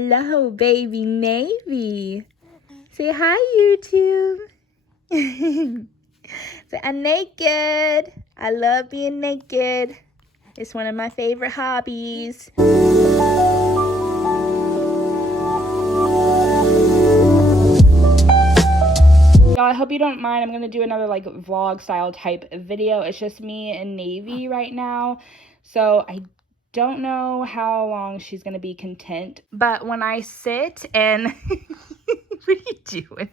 Hello, baby Nayvie. Say hi, YouTube. Say I'm naked. I love being naked. It's one of my favorite hobbies. Y'all, I hope you don't mind. I'm gonna do another like vlog style type video. It's just me and Nayvie right now, so I don't know how long she's gonna be content. But when I sit and what are you doing?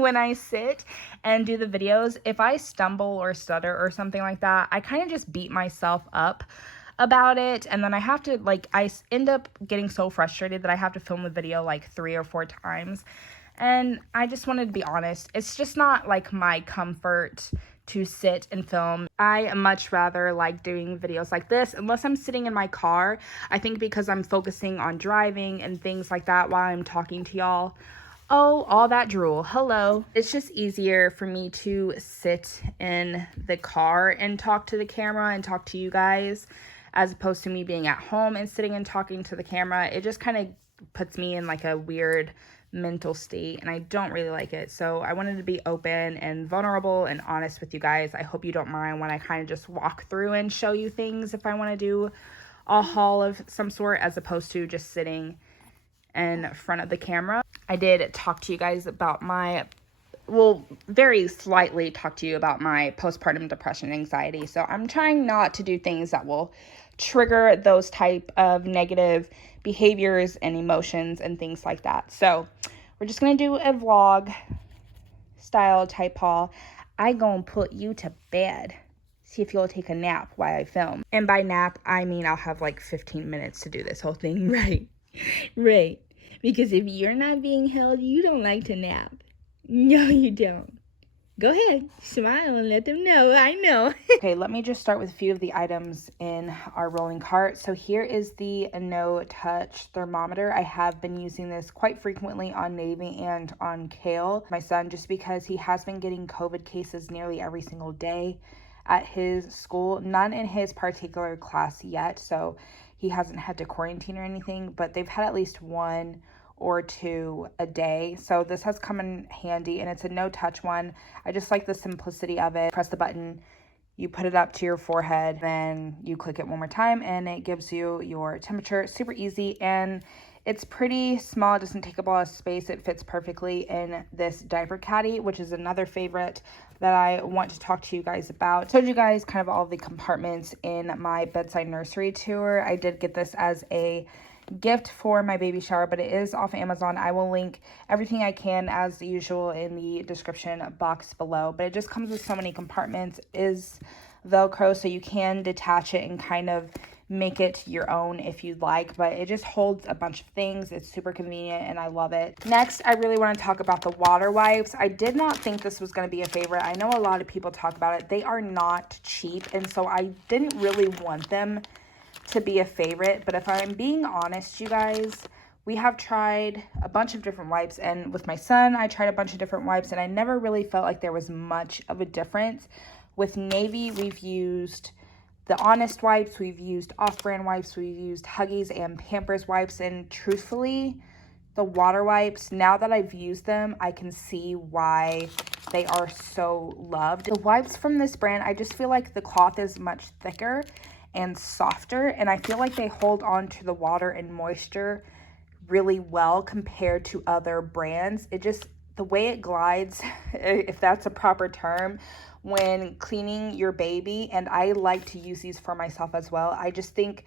When I sit and do the videos, if I stumble or stutter or something like that, I kind of just beat myself up about it, and then I have to I end up getting so frustrated that I have to film the video like 3 or 4 times. And I just wanted to be honest, it's just not like my comfort to sit and film. I much rather like doing videos like this unless I'm sitting in my car. I think because I'm focusing on driving and things like that while I'm talking to y'all. Oh, all that drool. Hello. It's just easier for me to sit in the car and talk to the camera and talk to you guys as opposed to me being at home and sitting and talking to the camera. It just kind of puts me in like a weird mental state, and I don't really like it. So I wanted to be open and vulnerable and honest with you guys. I hope you don't mind when I kind of just walk through and show you things if I want to do a haul of some sort, as opposed to just sitting in front of the camera. I did talk to you guys about very slightly talk to you about my postpartum depression anxiety. So I'm trying not to do things that will trigger those type of negative behaviors and emotions and things like that. So we're just going to do a vlog style type haul. I gonna put you to bed. See if you'll take a nap while I film. And by nap, I mean I'll have like 15 minutes to do this whole thing, right? Right. Because if you're not being held, you don't like to nap. No, you don't. Go ahead, smile and let them know. I know. Okay, let me just start with a few of the items in our rolling cart. So here is the No Touch thermometer. I have been using this quite frequently on Nayvie and on Kale, my son, just because he has been getting COVID cases nearly every single day at his school. None in his particular class yet, so he hasn't had to quarantine or anything, but they've had at least 1 or 2 a day. So this has come in handy, and it's a no touch one. I just like the simplicity of it. Press the button, you put it up to your forehead, then you click it one more time and it gives you your temperature. Super easy, and it's pretty small. It doesn't take up a lot of space. It fits perfectly in this diaper caddy, which is another favorite that I want to talk to you guys about. I showed you guys kind of all the compartments in my bedside nursery tour. I did get this as a gift for my baby shower, but it is off Amazon. I will link everything I can as usual in the description box below, but it just comes with so many compartments. It is Velcro, so you can detach it and kind of make it your own if you'd like, but it just holds a bunch of things. It's super convenient and I love it. Next, I really want to talk about the water wipes. I did not think this was going to be a favorite. I know a lot of people talk about it. They are not cheap, and so I didn't really want them to be a favorite. But if I'm being honest, you guys, we have tried a bunch of different wipes, and with my son I tried a bunch of different wipes, and I never really felt like there was much of a difference. With Nayvie, we've used the Honest wipes, we've used off-brand wipes, we've used Huggies and Pampers wipes, and truthfully, the water wipes, now that I've used them, I can see why they are so loved. The wipes from this brand, I just feel like the cloth is much thicker and softer, and I feel like they hold on to the water and moisture really well compared to other brands. It just, the way it glides, if that's a proper term, when cleaning your baby, and I like to use these for myself as well, I just think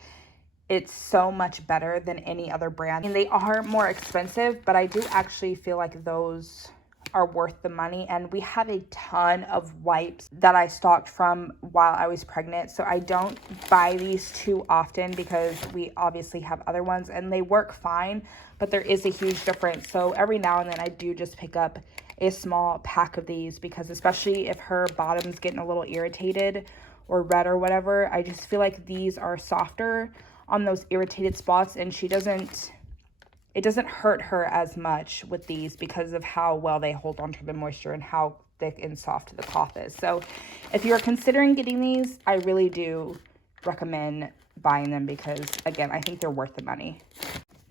it's so much better than any other brand. And they are more expensive, but I do actually feel like those are worth the money. And we have a ton of wipes that I stocked from while I was pregnant, so I don't buy these too often because we obviously have other ones and they work fine, but there is a huge difference. So every now and then I do just pick up a small pack of these, because especially if her bottom's getting a little irritated or red or whatever, I just feel like these are softer on those irritated spots, and it doesn't hurt her as much with these because of how well they hold onto the moisture and how thick and soft the cloth is. So if you're considering getting these, I really do recommend buying them because, again, I think they're worth the money.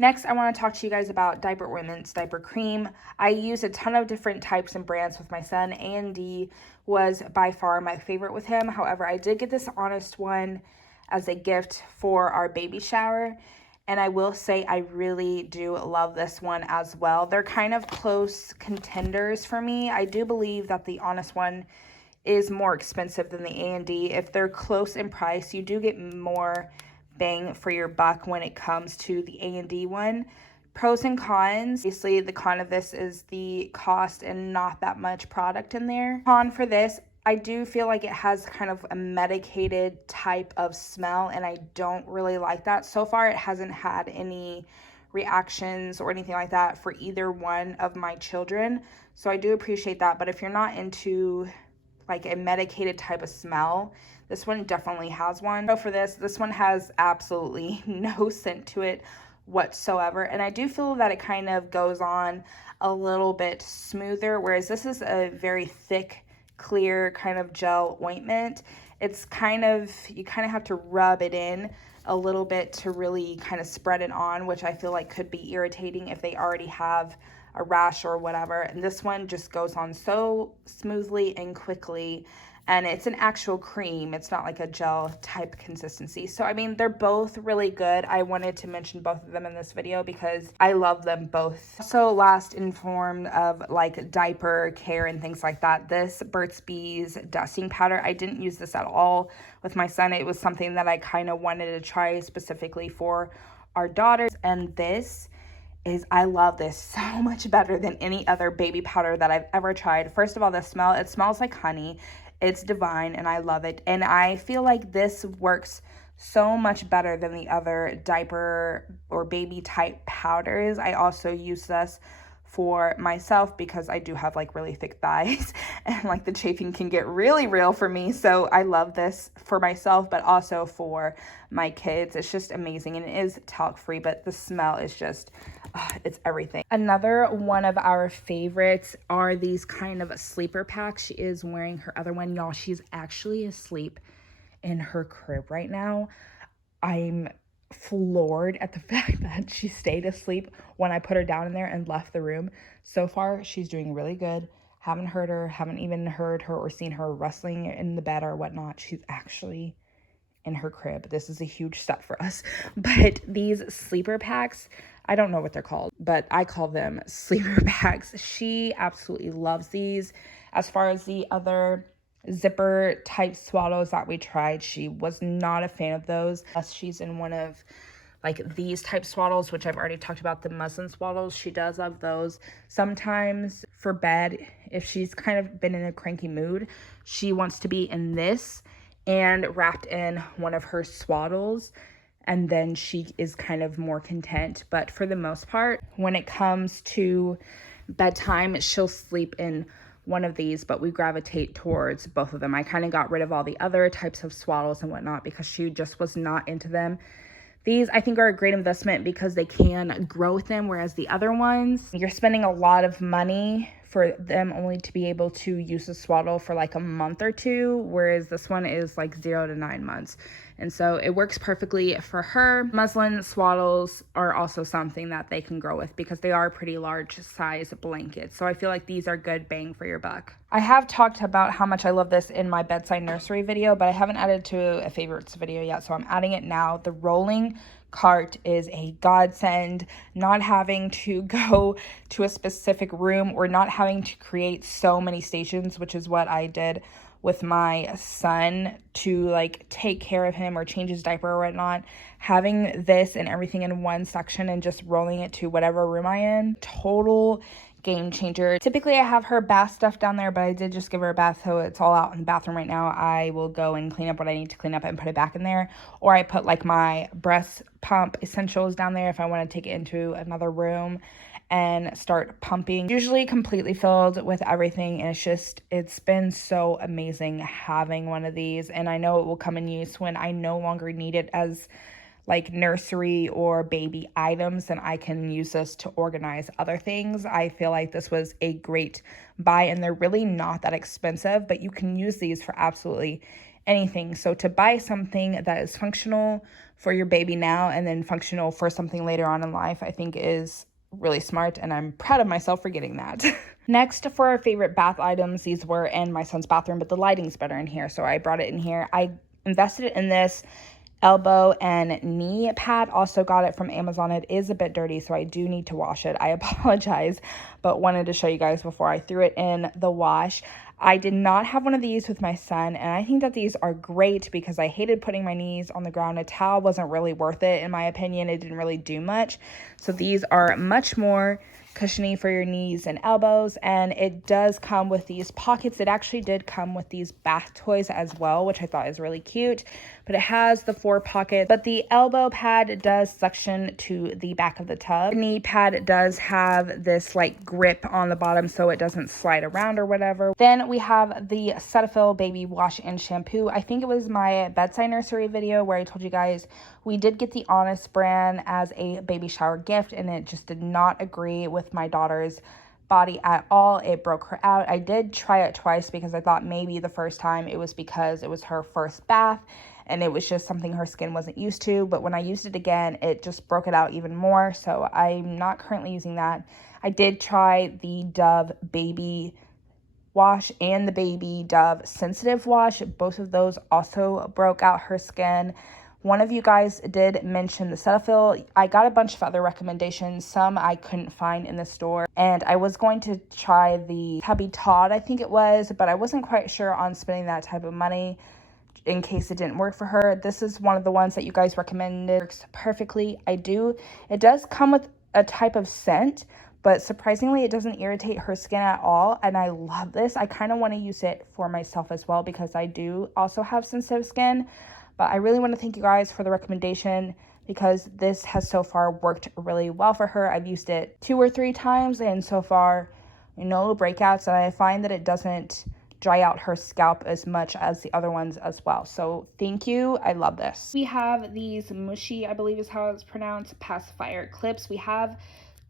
Next, I want to talk to you guys about Diaper Women's Diaper Cream. I use a ton of different types and brands with my son. A&D was by far my favorite with him. However, I did get this Honest one as a gift for our baby shower. And I will say I really do love this one as well. They're kind of close contenders for me. I do believe that the Honest one is more expensive than the A&D. If they're close in price, you do get more bang for your buck when it comes to the A&D one. Pros and cons. Obviously, the con of this is the cost and not that much product in there. Con for this, I do feel like it has kind of a medicated type of smell, and I don't really like that. So far, it hasn't had any reactions or anything like that for either one of my children. So I do appreciate that. But if you're not into like a medicated type of smell, this one definitely has one. So for this one has absolutely no scent to it whatsoever. And I do feel that it kind of goes on a little bit smoother, whereas this is a very thick, clear kind of gel ointment. It's kind of, you kind of have to rub it in a little bit to really kind of spread it on, which I feel like could be irritating if they already have a rash or whatever. And this one just goes on so smoothly and quickly, and it's an actual cream. It's not like a gel type consistency. So I mean, they're both really good. I wanted to mention both of them in this video because I love them both. So last, in form of like diaper care and things like that, this Burt's Bees dusting powder, I didn't use this at all with my son. It was something that I kind of wanted to try specifically for our daughters, and this is, I love this so much better than any other baby powder that I've ever tried. First of all, the smell, it smells like honey. It's divine, and I love it. And I feel like this works so much better than the other diaper or baby type powders. I also use this for myself because I do have like really thick thighs and like the chafing can get really real for me. So I love this for myself, but also for my kids. It's just amazing, and it is talc free, but the smell is just, it's everything. Another one of our favorites are these kind of sleeper packs. She is wearing her other one, y'all. She's actually asleep in her crib right now. I'm floored at the fact that she stayed asleep when I put her down in there and left the room. So far, she's doing really good. Haven't even heard her or seen her rustling in the bed or whatnot. She's actually in her crib. This is a huge step for us. But these sleeper packs, I don't know what they're called, but I call them sleeper packs. She absolutely loves these. As far as the other zipper type swallows that we tried, she was not a fan of those. She's in one of like these type swallows, which I've already talked about, the muslin swallows. She does love those. Sometimes for bed, if she's kind of been in a cranky mood, she wants to be in this and wrapped in one of her swaddles, and then she is kind of more content. But for the most part, when it comes to bedtime, she'll sleep in one of these, but we gravitate towards both of them. I kind of got rid of all the other types of swaddles and whatnot because she just was not into them. These, I think, are a great investment because they can grow with them, whereas the other ones, you're spending a lot of money for them only to be able to use a swaddle for like a month or two, whereas this one is like 0 to 9 months. And so it works perfectly for her. Muslin swaddles are also something that they can grow with because they are pretty large size blankets. So I feel like these are good bang for your buck. I have talked about how much I love this in my bedside nursery video, but I haven't added to a favorites video yet, so I'm adding it now. The rolling cart is a godsend. Not having to go to a specific room or not having to create so many stations, which is what I did with my son to like take care of him or change his diaper or whatnot. Having this and everything in one section and just rolling it to whatever room I'm in, total game changer. Typically I have her bath stuff down there, but I did just give her a bath, so it's all out in the bathroom right now. I will go and clean up what I need to clean up and put it back in there, or I put like my breast pump essentials down there if I want to take it into another room and start pumping. Usually completely filled with everything, and it's been so amazing having one of these, and I know it will come in use when I no longer need it as like nursery or baby items, and I can use this to organize other things. I feel like this was a great buy, and they're really not that expensive, but you can use these for absolutely anything. So to buy something that is functional for your baby now and then functional for something later on in life, I think is really smart, and I'm proud of myself for getting that. Next, for our favorite bath items, these were in my son's bathroom, but the lighting's better in here, so I brought it in here. I invested in this elbow and knee pad. Also got it from Amazon. It is a bit dirty, so I do need to wash it. I apologize, but wanted to show you guys before I threw it in the wash. I did not have one of these with my son, and I think that these are great because I hated putting my knees on the ground. A towel wasn't really worth it, in my opinion. It didn't really do much. So these are much more cushiony for your knees and elbows, and it does come with these pockets. It actually did come with these bath toys as well, which I thought is really cute, but it has the 4 pockets. But the elbow pad does suction to the back of the tub. The knee pad does have this like grip on the bottom so it doesn't slide around or whatever. Then we have the Cetaphil baby wash and shampoo. I think it was my bedside nursery video where I told you guys we did get the Honest brand as a baby shower gift, and it just did not agree with my daughter's body at all. It broke her out. I did try it twice because I thought maybe the first time it was because it was her first bath and it was just something her skin wasn't used to, but when I used it again, it just broke it out even more, so I'm not currently using that. I did try the Dove baby wash and the baby Dove sensitive wash. Both of those also broke out her skin. One of you guys did mention the Cetaphil. I got a bunch of other recommendations. Some I couldn't find in the store. And I was going to try the Tubby Todd, I think it was, but I wasn't quite sure on spending that type of money in case it didn't work for her. This is one of the ones that you guys recommended. Works perfectly. It does come with a type of scent, but surprisingly, it doesn't irritate her skin at all. And I love this. I kind of want to use it for myself as well because I do also have sensitive skin. But I really want to thank you guys for the recommendation because this has so far worked really well for her. I've used it 2 or 3 times and so far no breakouts, and I find that it doesn't dry out her scalp as much as the other ones as well. So thank you. I love this. We have these mushy, I believe is how it's pronounced, pacifier clips. We have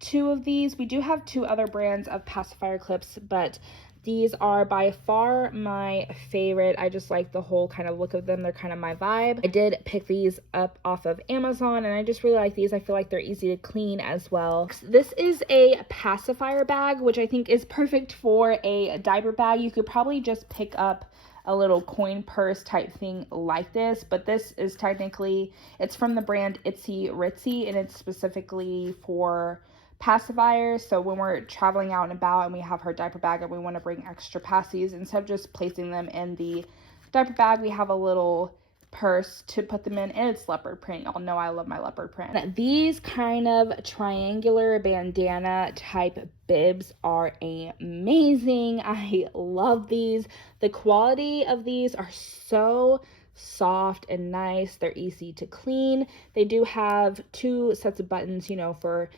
2 of these. We do have 2 other brands of pacifier clips, but these are by far my favorite. I just like the whole kind of look of them. They're kind of my vibe. I did pick these up off of Amazon, and I just really like these. I feel like they're easy to clean as well. This is a pacifier bag, which I think is perfect for a diaper bag. You could probably just pick up a little coin purse type thing like this, but this is technically, it's from the brand Itsy Ritzy, and it's specifically for pacifiers. So when we're traveling out and about and we have our diaper bag and we want to bring extra passies, instead of just placing them in the diaper bag, we have a little purse to put them in, and it's leopard print. Y'all know I love my leopard print. These kind of triangular bandana type bibs are amazing. I love these. The quality of these are so soft and nice. They're easy to clean. They do have 2 sets of buttons, you know, for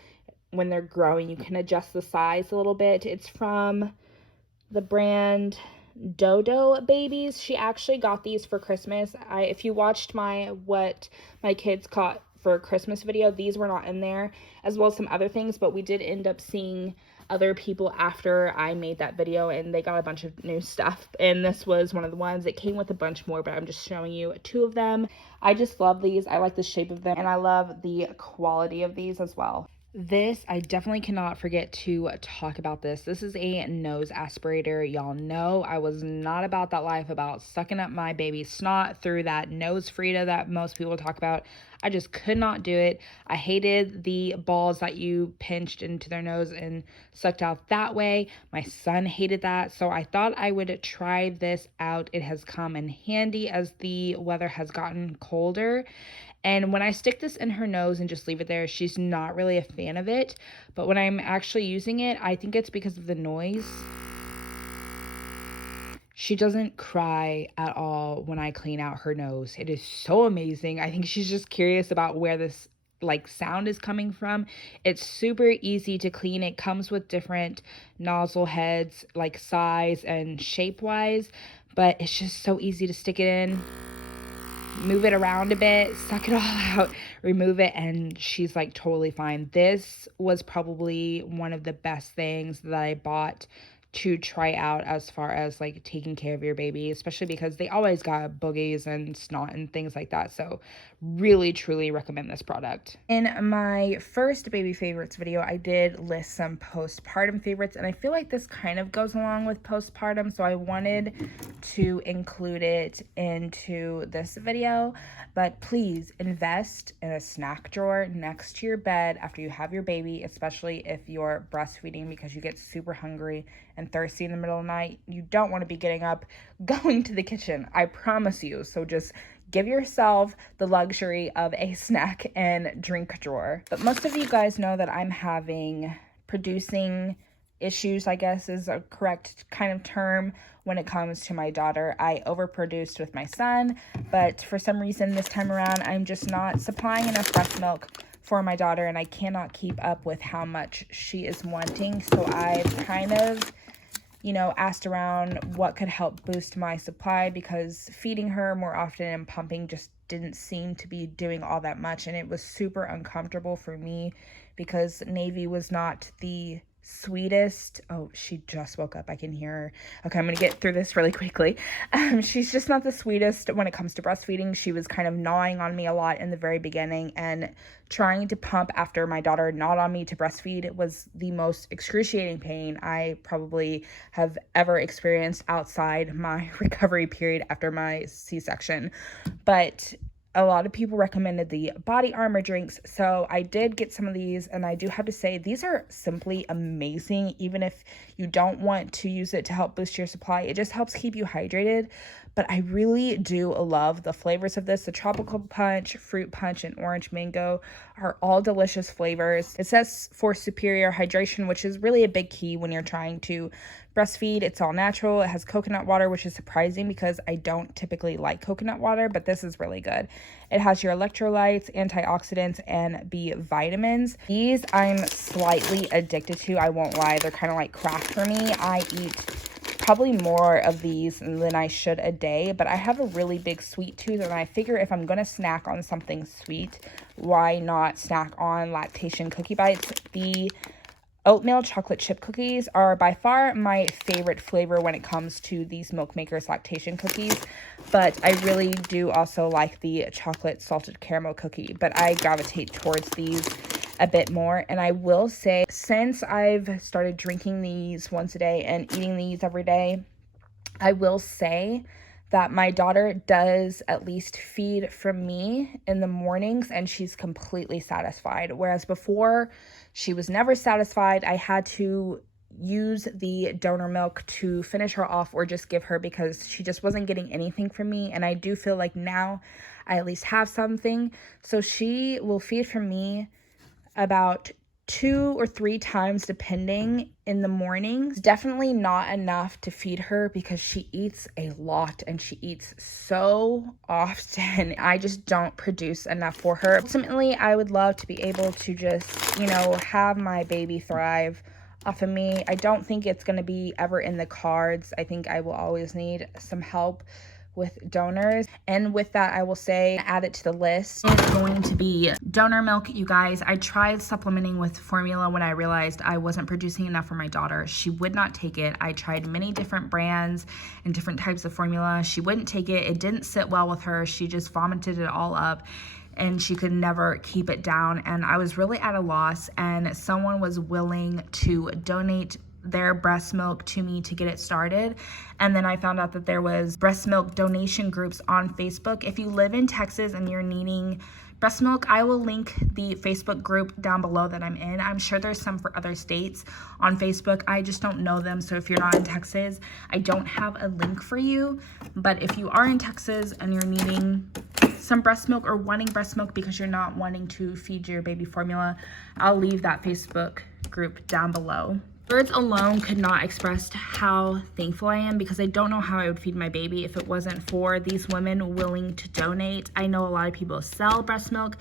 when they're growing. You can adjust the size a little bit. It's from the brand Dodo Babies. She actually got these for Christmas. If you watched my what my kids caught for Christmas video, these were not in there, as well as some other things, but we did end up seeing other people after I made that video, and they got a bunch of new stuff, and this was one of the ones. It came with a bunch more, but I'm just showing you 2 of them. I just love these. I like the shape of them, and I love the quality of these as well. This, I definitely cannot forget to talk about this. This is a nose aspirator. Y'all know I was not about that life about sucking up my baby's snot through that nose Frida that most people talk about. I just could not do it. I hated the balls that you pinched into their nose and sucked out that way. My son hated that, so I thought I would try this out. It has come in handy as the weather has gotten colder. And when I stick this in her nose and just leave it there, she's not really a fan of it. But when I'm actually using it, I think it's because of the noise. She doesn't cry at all when I clean out her nose. It is so amazing. I think she's just curious about where this like sound is coming from. It's super easy to clean. It comes with different nozzle heads, like size and shape wise, but it's just so easy to stick it in, move it around a bit, suck it all out, remove it, and she's like totally fine. This was probably one of the best things that I bought to try out as far as like taking care of your baby, especially because they always got boogies and snot and things like that. So really truly recommend this product. In my first baby favorites video, I did list some postpartum favorites, and I feel like this kind of goes along with postpartum, so I wanted to include it into this video. But please invest in a snack drawer next to your bed after you have your baby, especially if you're breastfeeding, because you get super hungry and thirsty in the middle of the night. You don't want to be getting up, going to the kitchen, I promise you. So just give yourself the luxury of a snack and drink drawer. But most of you guys know that I'm having producing issues, I guess is a correct kind of term, when it comes to my daughter. I overproduced with my son, but for some reason this time around, I'm just not supplying enough breast milk for my daughter, and I cannot keep up with how much she is wanting. So I've kind of, you know, asked around what could help boost my supply, because feeding her more often and pumping just didn't seem to be doing all that much, and it was super uncomfortable for me because Nayvie was not the sweetest. Oh, she just woke up. I can hear her. Okay, I'm gonna get through this really quickly. She's just not the sweetest when it comes to breastfeeding. She was kind of gnawing on me a lot in the very beginning, and trying to pump after my daughter gnawed on me to breastfeed was the most excruciating pain I probably have ever experienced outside my recovery period after my C-section. But a lot of people recommended the body armor drinks, so I did get some of these, and I do have to say these are simply amazing. Even if you don't want to use it to help boost your supply, it just helps keep you hydrated. But I really do love the flavors of this. The tropical punch, fruit punch, and orange mango are all delicious flavors. It says for superior hydration, which is really a big key when you're trying to breastfeed. It's all natural. It has coconut water, which is surprising because I don't typically like coconut water, but this is really good. It has your electrolytes, antioxidants, and B vitamins. These I'm slightly addicted to, I won't lie. They're kind of like crack for me. I eat probably more of these than I should a day, but I have a really big sweet tooth, and I figure if I'm gonna snack on something sweet, why not snack on lactation cookie bites? The oatmeal chocolate chip cookies are by far my favorite flavor when it comes to these Milk Makers lactation cookies, but I really do also like the chocolate salted caramel cookie, but I gravitate towards these a bit more. And I will say, since I've started drinking these once a day and eating these every day, I will say that my daughter does at least feed from me in the mornings, and she's completely satisfied. Whereas before, she was never satisfied. I had to use the donor milk to finish her off or just give her, because she just wasn't getting anything from me. And I do feel like now I at least have something. So she will feed from me about 2 or 3 times depending in the mornings. Definitely not enough to feed her because she eats a lot and she eats so often. I just don't produce enough for her. Ultimately, I would love to be able to just, you know, have my baby thrive off of me. I don't think it's going to be ever in the cards. I think I will always need some help with donors. And with that, I will say, add it to the list. It's going to be donor milk, you guys. I tried supplementing with formula when I realized I wasn't producing enough for my daughter. She would not take it. I tried many different brands and different types of formula. She wouldn't take it. It didn't sit well with her. She just vomited it all up, and she could never keep it down. And I was really at a loss, and someone was willing to donate their breast milk to me to get it started. And then I found out that there was breast milk donation groups on Facebook. If you live in Texas and you're needing breast milk, I will link the Facebook group down below that I'm in. I'm sure there's some for other states on Facebook. I just don't know them. So if you're not in Texas, I don't have a link for you. But if you are in Texas and you're needing some breast milk or wanting breast milk because you're not wanting to feed your baby formula, I'll leave that Facebook group down below. Words alone could not express how thankful I am, because I don't know how I would feed my baby if it wasn't for these women willing to donate. I know a lot of people sell breast milk,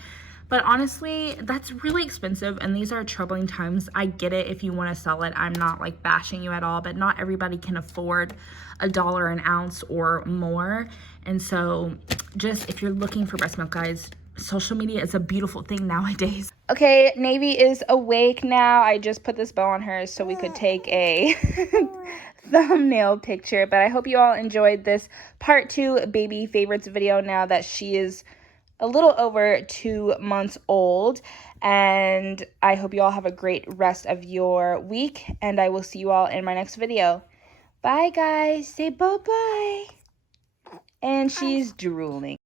but honestly, that's really expensive, and these are troubling times. I get it if you want to sell it. I'm not like bashing you at all, but not everybody can afford $1 an ounce or more. And so just if you're looking for breast milk, guys, social media is a beautiful thing nowadays. Okay, Nayvie is awake now. I just put this bow on her so we could take a thumbnail picture. But I hope you all enjoyed this part 2 baby favorites video now that she is a little over 2 months old. And I hope you all have a great rest of your week. And I will see you all in my next video. Bye, guys. Say bye-bye. And she's drooling.